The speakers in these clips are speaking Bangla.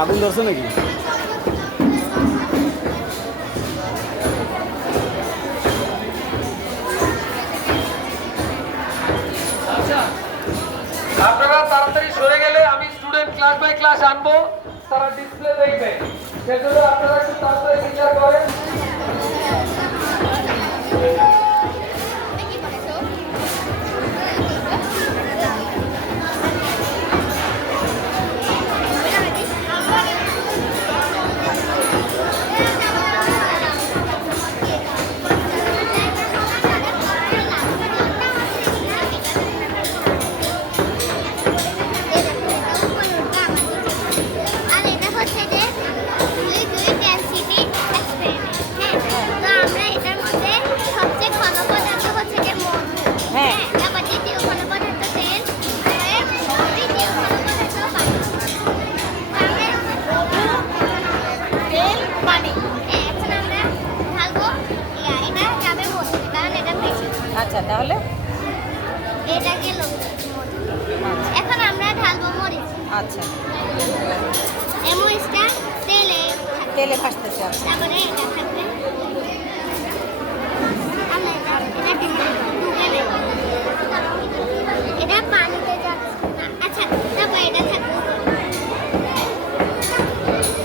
আগুন ধরছে নাকি? আপনারা তাড়াতাড়ি সরে গেলে আমি স্টুডেন্ট ক্লাস বাই ক্লাস আনবো, তারা ডিসপ্লে দেখবে, সেজন্য আপনারা একটু তাড়াতাড়ি ক্লিয়ার করেন। আচ্ছা, তাহলে এটা গেল এখন আমরা ঢালবো মরিচ। আচ্ছা, এই মরিচটা তেলে তেলে ভাজতেছে। আচ্ছা, তারপরে এটা থাকবে, আমরা এটা ঢুকে নেব, এটা পানিতে যাচ্ছে না। আচ্ছা, তারপর এটা থাকবে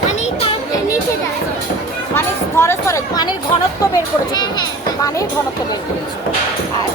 পানিটা নিচে যাচ্ছে, মানে স্তরে স্তরে পানির ঘনত্ব বের করেছে তুমি। হ্যাঁ, পানির ঘনত্ব বের করেছো। আর